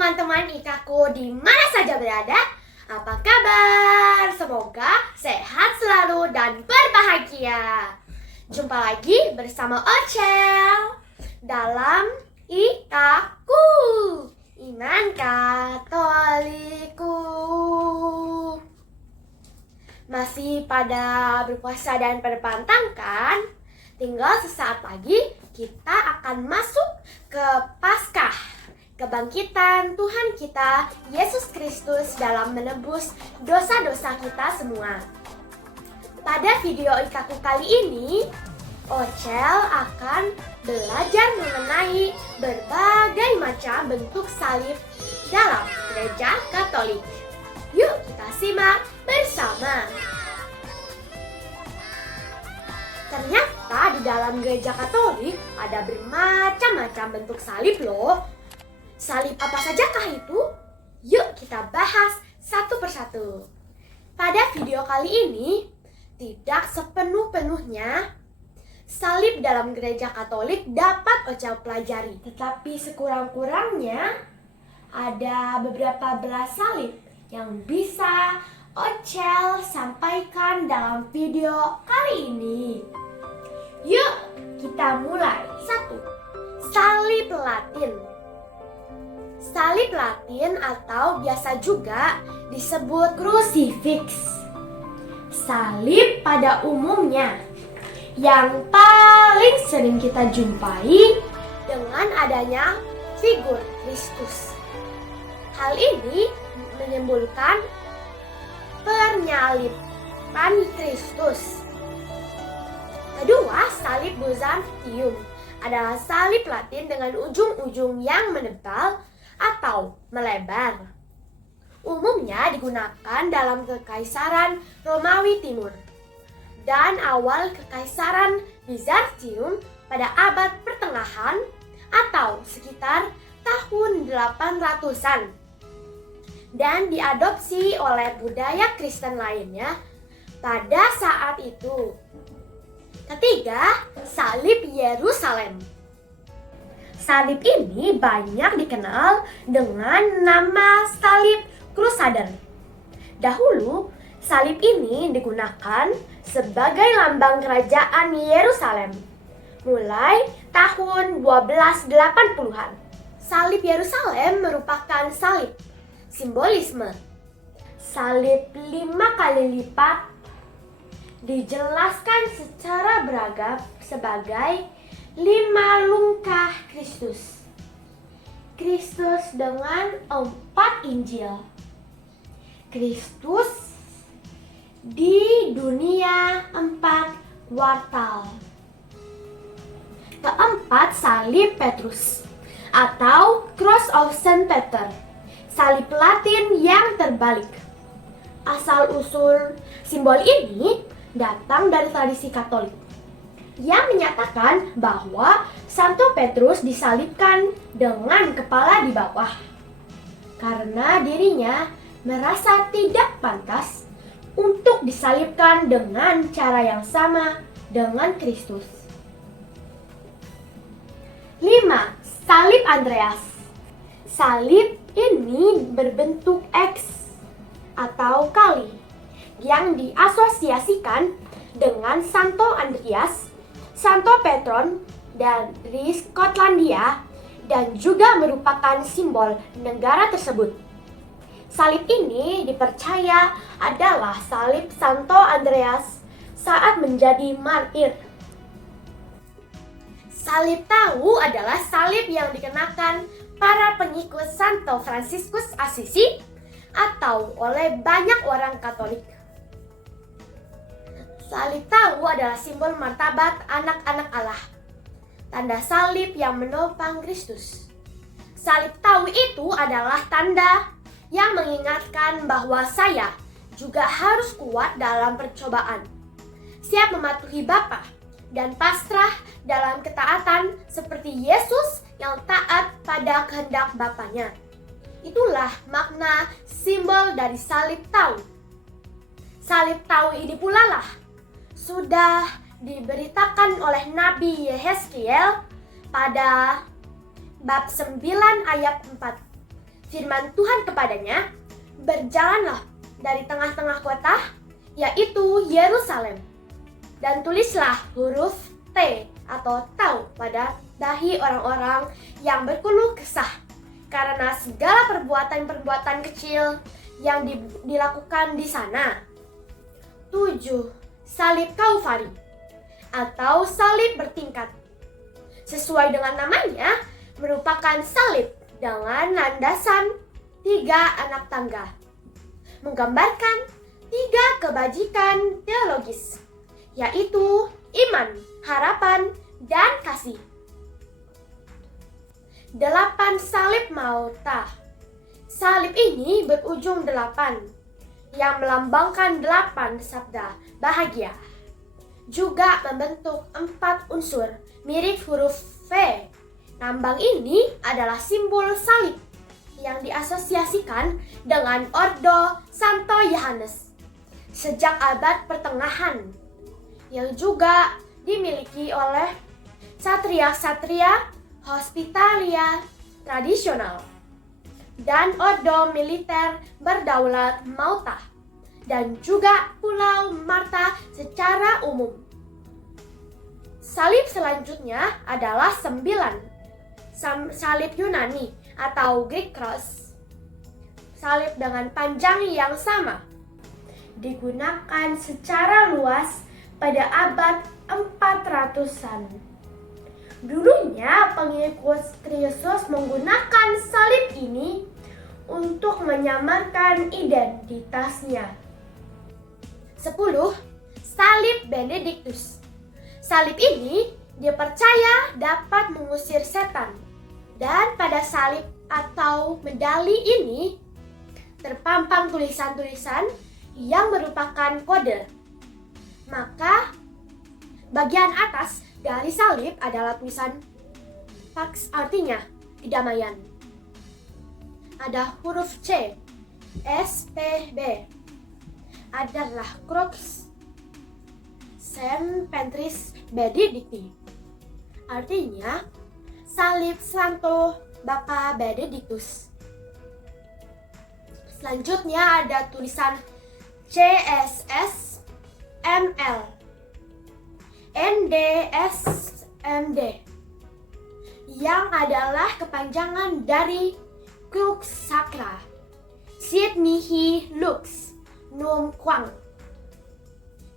teman-teman Ikaku di mana saja berada. Apa kabar? Semoga sehat selalu dan berbahagia. Jumpa lagi bersama Ocel dalam Ikaku, Iman Katolikku. Masih pada berpuasa dan berpantang kan? Tinggal sesaat lagi kita akan masuk ke Paskah, kebangkitan Tuhan kita Yesus Kristus dalam menebus dosa-dosa kita semua. Pada video Ikaku kali ini, Ocel akan belajar mengenai berbagai macam bentuk salib dalam gereja Katolik. Yuk kita simak bersama. Ternyata di dalam gereja Katolik ada bermacam-macam bentuk salib loh. Salib apa sajakah itu? Yuk kita bahas satu persatu. Pada video kali ini, tidak sepenuh-penuhnya salib dalam gereja Katolik dapat Ocel pelajari. Tetapi sekurang-kurangnya ada beberapa belas salib yang bisa Ocel sampaikan dalam video kali ini. Yuk kita mulai. 1. Salib Latin. Salib Latin atau biasa juga disebut crucifix. Salib pada umumnya yang paling sering kita jumpai dengan adanya figur Kristus. Hal ini menyimbolkan penyaliban Kristus. Kedua, salib Byzantium adalah salib Latin dengan ujung-ujung yang menebal atau melebar. Umumnya digunakan dalam Kekaisaran Romawi Timur dan awal Kekaisaran Bizantium pada abad pertengahan atau sekitar tahun 800-an dan diadopsi oleh budaya Kristen lainnya pada saat itu. Ketiga, salib Yerusalem. Salib ini banyak dikenal dengan nama salib Crusader. Dahulu, salib ini digunakan sebagai lambang kerajaan Yerusalem mulai tahun 1280-an. Salib Yerusalem merupakan salib simbolisme. Salib 5 kali lipat dijelaskan secara beragam sebagai 5 lungkah Kristus. Kristus dengan 4 Injil. Kristus di dunia 4 kuartal. Keempat, salib Petrus atau Cross of Saint Peter. Salib Latin yang terbalik. Asal-usul simbol ini datang dari tradisi Katolik yang menyatakan bahwa Santo Petrus disalibkan dengan kepala di bawah karena dirinya merasa tidak pantas untuk disalibkan dengan cara yang sama dengan Kristus. 5. Salib Andreas. Salib ini berbentuk X atau kali yang diasosiasikan dengan Santo Andreas, Santo Petron dari Skotlandia dan juga merupakan simbol negara tersebut. Salib ini dipercaya adalah salib Santo Andreas saat menjadi martir. Salib tahu adalah salib yang dikenakan para pengikut Santo Fransiskus Assisi atau oleh banyak orang Katolik. Salib tahu adalah simbol martabat anak-anak Allah, tanda salib yang menopang Kristus. Salib tahu itu adalah tanda yang mengingatkan bahwa saya juga harus kuat dalam percobaan, siap mematuhi Bapa, dan pasrah dalam ketaatan seperti Yesus yang taat pada kehendak Bapanya. Itulah makna simbol dari salib tahu. Salib tahu ini pula lah sudah diberitakan oleh Nabi Yehezkiel pada bab 9 ayat 4. Firman Tuhan kepadanya, "Berjalanlah dari tengah-tengah kota, yaitu Yerusalem, dan tulislah huruf T atau Tau pada dahi orang-orang yang berkeluh kesah karena segala perbuatan-perbuatan kecil yang dilakukan di sana." 7. Salib Kalvari atau salib bertingkat. Sesuai dengan namanya, merupakan salib dengan landasan 3 anak tangga, menggambarkan 3 kebajikan teologis, yaitu iman, harapan, dan kasih. 8 salib Malta. Salib ini berujung 8, yang melambangkan 8 sabda bahagia. Juga membentuk 4 unsur mirip huruf V. Lambang ini adalah simbol salib yang diasosiasikan dengan Ordo Santo Yohanes sejak abad pertengahan, yang juga dimiliki oleh satria-satria Hospitalia tradisional dan Ordo Militer Berdaulat Malta, dan juga Pulau Malta secara umum. Salib selanjutnya adalah 9 salib Yunani atau Greek Cross. Salib dengan panjang yang sama digunakan secara luas pada abad 400-an. Dulunya pengikut Kristus menggunakan salib ini untuk menyamarkan identitasnya. 10. Salib Benedictus. Salib ini dipercaya dapat mengusir setan, dan pada salib atau medali ini terpampang tulisan-tulisan yang merupakan kode. Maka bagian atas dari salib adalah tulisan Pax, artinya kedamaian. Ada huruf C, SPB, adalah Crux Saint Patrice Benedicti, artinya salib Santo Bapa Benedictus. Selanjutnya ada tulisan CSS ML NDSMD yang adalah kepanjangan dari Crux Sacra Sit Mihi Lux Num Quam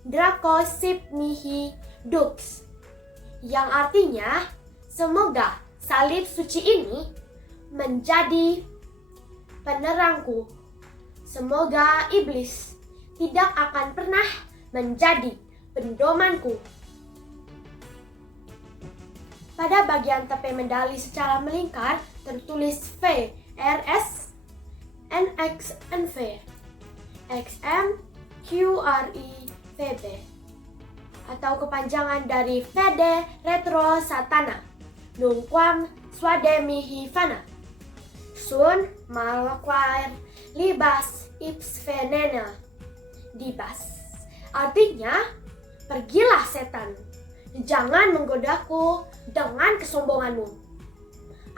Draco Sip Mihi Dux, yang artinya semoga salib suci ini menjadi penerangku. Semoga iblis tidak akan pernah menjadi pendomanku. Pada bagian tepi medali secara melingkar tertulis V, RS, NX, NV, XM, QRI, VB, atau kepanjangan dari Vede Retro Satana, Nunquam Swademihi Fana, Sun Malaquair Libas Ips Venena Dibas. Artinya, pergilah setan, jangan menggodaku dengan kesombonganmu.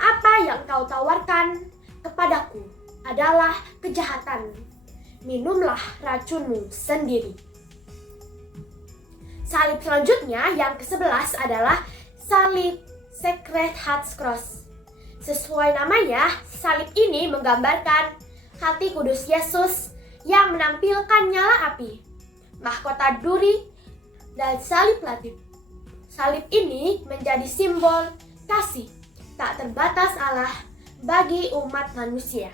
Apa yang kau tawarkan kepadaku adalah kejahatan. Minumlah racunmu sendiri. Salib selanjutnya yang ke-11 adalah salib Sacred Heart Cross. Sesuai namanya, salib ini menggambarkan hati kudus Yesus yang menampilkan nyala api, mahkota duri, dan salib latib. Salib ini menjadi simbol kasih tak terbatas Allah bagi umat manusia.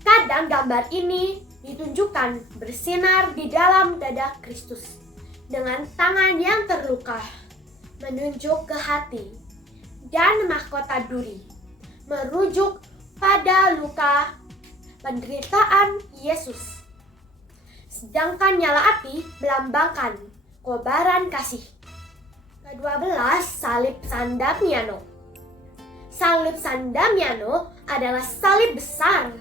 Kadang gambar ini ditunjukkan bersinar di dalam dada Kristus dengan tangan yang terluka menunjuk ke hati, dan mahkota duri merujuk pada luka penderitaan Yesus. Sedangkan nyala api melambangkan kobaran kasih. Ke-12, salib San Damiano. Salib San Damiano adalah salib besar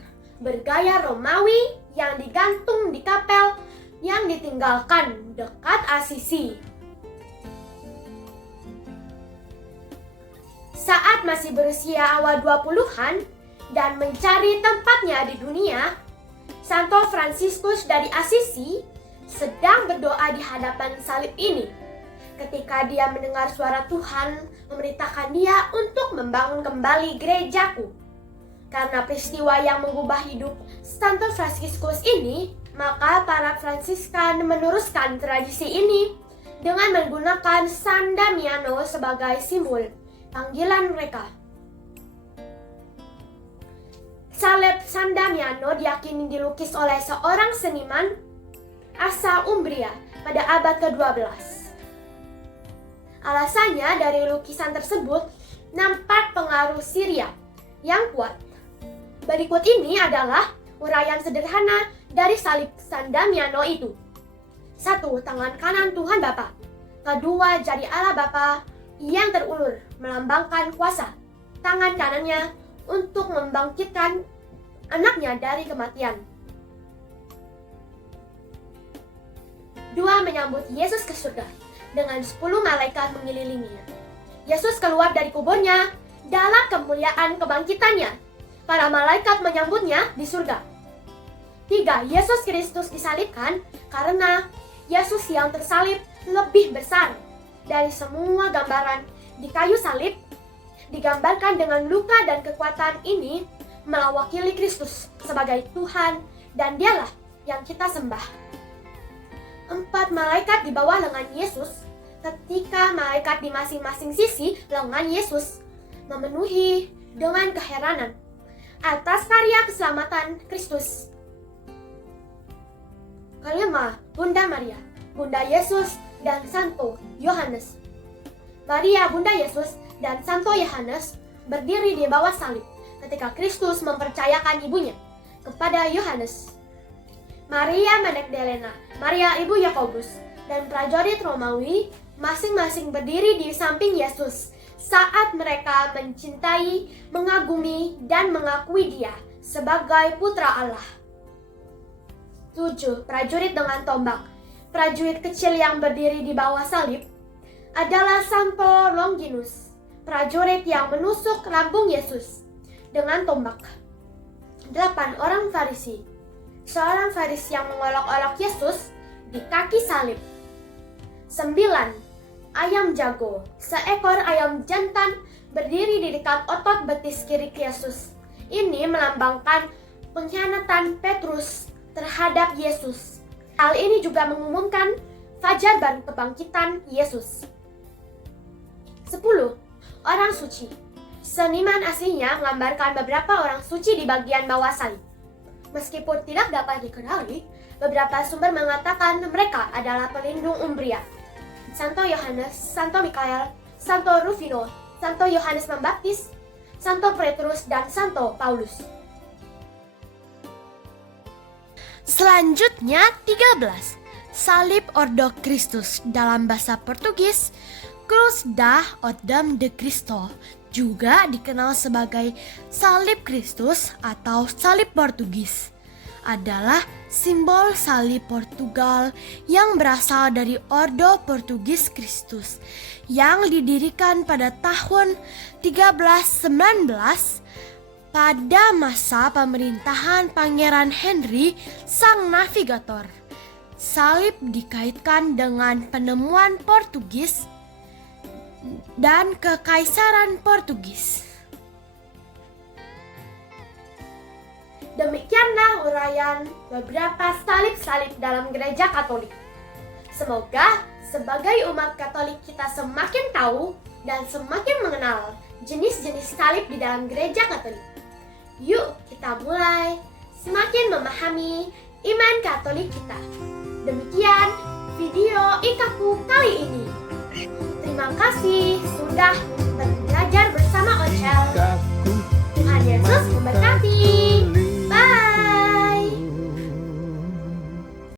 bergaya Romawi yang digantung di kapel yang ditinggalkan dekat Asisi. Saat masih berusia awal 20-an, dan mencari tempatnya di dunia, Santo Fransiskus dari Assisi sedang berdoa di hadapan salib ini ketika dia mendengar suara Tuhan memerintahkan dia untuk membangun kembali gerejaku. Karena peristiwa yang mengubah hidup Santo Fransiskus ini, maka para Fransiskan meneruskan tradisi ini dengan menggunakan San Damiano sebagai simbol panggilan mereka. Salib San Damiano diyakini dilukis oleh seorang seniman asal Umbria pada abad ke-12. Alasannya dari lukisan tersebut nampak pengaruh Syria yang kuat. Berikut ini adalah uraian sederhana dari salib San Damiano itu. 1. Tangan kanan Tuhan Bapa. 2. Jari Allah Bapa yang terulur melambangkan kuasa. Tangan kanannya untuk membangkitkan anaknya dari kematian. 2. Menyambut Yesus ke surga dengan 10 malaikat mengelilinginya. Yesus keluar dari kuburnya dalam kemuliaan kebangkitannya. Para malaikat menyambutnya di surga. 3. Yesus Kristus disalibkan karena Yesus yang tersalib lebih besar dari semua gambaran di kayu salib. Digambarkan dengan luka dan kekuatan ini mewakili Kristus sebagai Tuhan dan dialah yang kita sembah. 4. Malaikat di bawah lengan Yesus. Ketika malaikat di masing-masing sisi lengan Yesus memenuhi dengan keheranan atas karya keselamatan Kristus. 5. Bunda Maria, Bunda Yesus dan Santo Yohanes. Maria, Bunda Yesus dan Santo Yohanes berdiri di bawah salib ketika Kristus mempercayakan ibunya kepada Yohanes. Maria Magdalena, Maria ibu Yakobus, dan prajurit Romawi masing-masing berdiri di samping Yesus saat mereka mencintai, mengagumi, dan mengakui Dia sebagai Putra Allah. 7. Prajurit dengan tombak. Prajurit kecil yang berdiri di bawah salib adalah Santo Longinus, prajurit yang menusuk lambung Yesus dengan tombak. 8. Orang Farisi. Seorang Farisi yang mengolok-olok Yesus di kaki salib. 9. Ayam jago. Seekor ayam jantan berdiri di dekat otot betis kiri Yesus. Ini melambangkan pengkhianatan Petrus terhadap Yesus. Hal ini juga mengumumkan fajar baru kebangkitan Yesus. 10. Orang suci. Seniman aslinya menggambarkan beberapa orang suci di bagian bawah salib. Meskipun tidak dapat dikenali, beberapa sumber mengatakan mereka adalah pelindung Umbria. Santo Yohanes, Santo Mikael, Santo Rufino, Santo Yohanes Pembaptis, Santo Petrus, dan Santo Paulus. Selanjutnya 13. Salib Ordo Kristus, dalam bahasa Portugis Cruz da Ordem de Cristo, juga dikenal sebagai salib Kristus atau salib Portugis, adalah simbol salib Portugal yang berasal dari Ordo Portugis Kristus yang didirikan pada tahun 1319 pada masa pemerintahan Pangeran Henry Sang Navigator. Salib dikaitkan dengan penemuan Portugis dan Kekaisaran Portugis. Demikianlah uraian beberapa salib-salib dalam Gereja Katolik. Semoga sebagai umat Katolik kita semakin tahu dan semakin mengenal jenis-jenis salib di dalam Gereja Katolik. Yuk kita mulai semakin memahami iman Katolik kita. Demikian video Ikaku kali ini. Terima kasih sudah